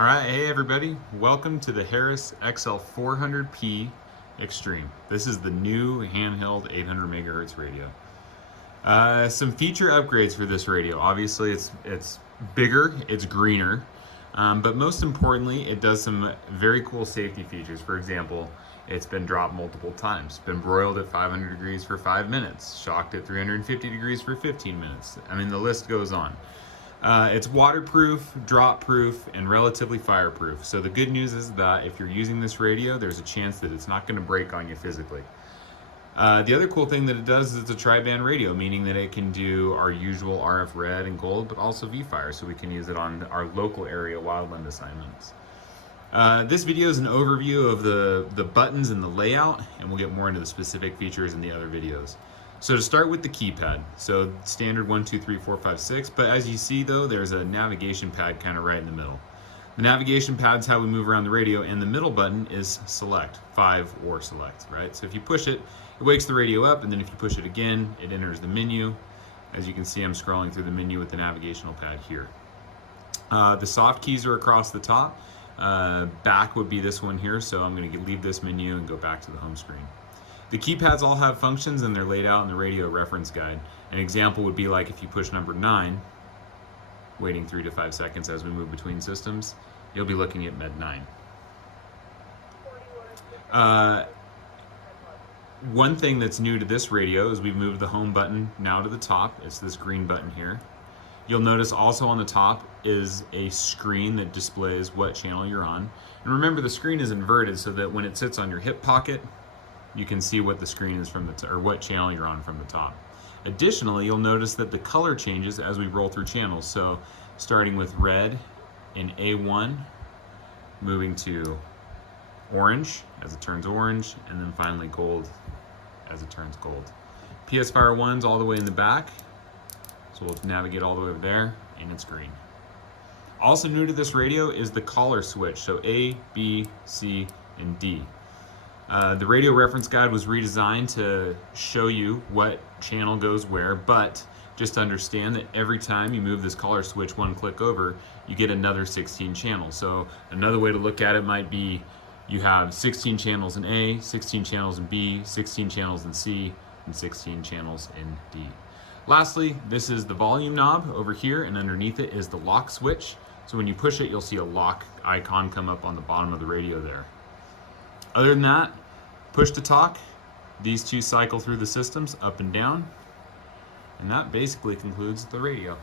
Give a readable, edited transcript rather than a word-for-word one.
All right, hey everybody, welcome to the Harris XL400P Extreme. This is the new handheld 800 megahertz radio. Some feature upgrades for this radio. Obviously it's bigger, it's greener, but most importantly it does some very cool safety features. For example, it's been dropped multiple times, been broiled at 500 degrees for 5 minutes, shocked at 350 degrees for 15 minutes. I mean, the list goes on. It's waterproof, drop proof, and relatively fireproof. So the good news is that if you're using this radio, there's a chance that it's not going to break on you physically. The other cool thing that it does is it's a tri-band radio, meaning that it can do our usual RF red and gold, but also V-Fire, so we can use it on our local area wildland assignments. This video is an overview of the buttons and the layout, and we'll get more into the specific features in the other videos. So to start with the keypad, so standard 1, 2, 3, 4, 5, 6, but as you see though, there's a navigation pad kind of right in the middle. The navigation pad's how we move around the radio, and the middle button is select, 5 or select, right? So if you push it, it wakes the radio up, and then if you push it again, it enters the menu. As you can see, I'm scrolling through the menu with the navigational pad here. The soft keys are across the top. Back would be this one here, so I'm going to leave this menu and go back to the home screen. The keypads all have functions and they're laid out in the radio reference guide. An example would be like if you push number 9, waiting 3 to 5 seconds as we move between systems, you'll be looking at Med 9. One thing that's new to this radio is we've moved the home button now to the top. It's this green button here. You'll notice also on the top is a screen that displays what channel you're on. And remember, the screen is inverted so that when it sits on your hip pocket, you can see what the screen is from or what channel you're on from the top. Additionally, you'll notice that the color changes as we roll through channels. So starting with red in A1, moving to orange as it turns orange, and then finally gold as it turns gold. PS Fire 1's all the way in the back, so we'll navigate all the way over there, and it's green. Also new to this radio is the collar switch, so A, B, C, and D. The radio reference guide was redesigned to show you what channel goes where, but just understand that every time you move this collar switch one click over, you get another 16 channels. So another way to look at it might be you have 16 channels in A, 16 channels in B, 16 channels in C, and 16 channels in D. Lastly, this is the volume knob over here, and underneath it is the lock switch. So when you push it, you'll see a lock icon come up on the bottom of the radio there. Other than that, push to talk, these two cycle through the systems up and down, and that basically concludes the radio.